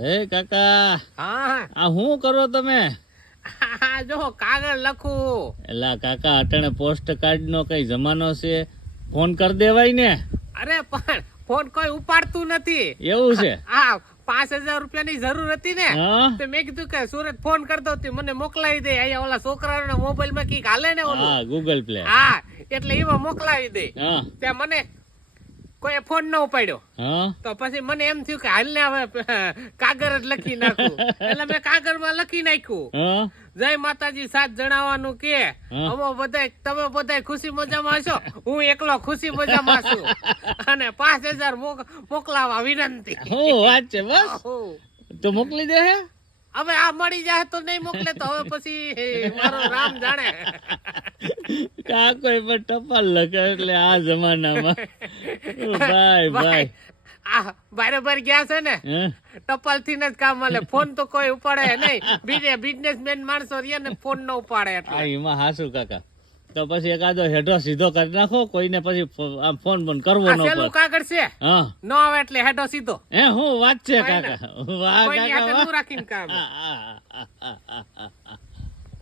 હે કાકા, હા આ શું કરો તમે? હા જો કાગળ લખું. એલા કાકા, અટાણે પોસ્ટ કાર્ડ નો કઈ જમાનો છે, ફોન કરી દેવાય ને. અરે પણ ફોન કોઈ ઉપાડતું નથી. એવું છે? હા 5,000 રૂપિયાની જરૂર હતી ને, હા તો મેં કીધું કે સુરત ફોન કરતો મને મોકલાવી દે. અહીંયા ઓલા છોકરાના મોબાઈલ માં કઈક હાલે ને ઓલું. હા, ગૂગલ પ્લે. હા એટલે એમાં મોકલાવી દે. હા ત્યાં મને કોઈ ફોન ન ઉપાડ્યો. હા તો પછી મને એમ થયું કે હાલ ને હવે કાગળ જ લખી નાખું. એટલે મેં કાગળમાં લખી નાખ્યું, હા જય માતાજી સાથ જણાવવાનું કે અમે બધા તમે બધા ખુશી મજામાં છો, હું એકલો ખુશી મજામાં છું, અને 5,000 મોકલાવા વિનંતી. હું વાત છે બસ. તો મોકલી દે હે. હવે આ મળી જાય તો નહીં મોકલે તો હવે પછી મારો રામ જાણે. કા કોઈ પણ ટપાલ લખે એટલે આ જમાનામાં ભાઈ ભાઈ આ બારોબાર ગયા છે ને, હે? ટપાલ થી જ કામ મળે. ફોન તો કોઈ ઉપાડે નહીં. બિઝનેસમેન માણસો રહ્યા ને ફોન ન ઉપાડે આ એટલે. એમાં હાસુ કાકા. તો પછી એકાદો હેડો સીધો કરી નાખો, કોઈને પછી આમ ફોન પણ કરવો આ ન છેલ્લું પડે. કાગળ છે, હા ન આવે એટલે હેડો સીધો. હે, હું વાત છે હોય ને. કાકા. વાહ કોઈની હાથે કાકા ન રાખીને કામ. વાહ.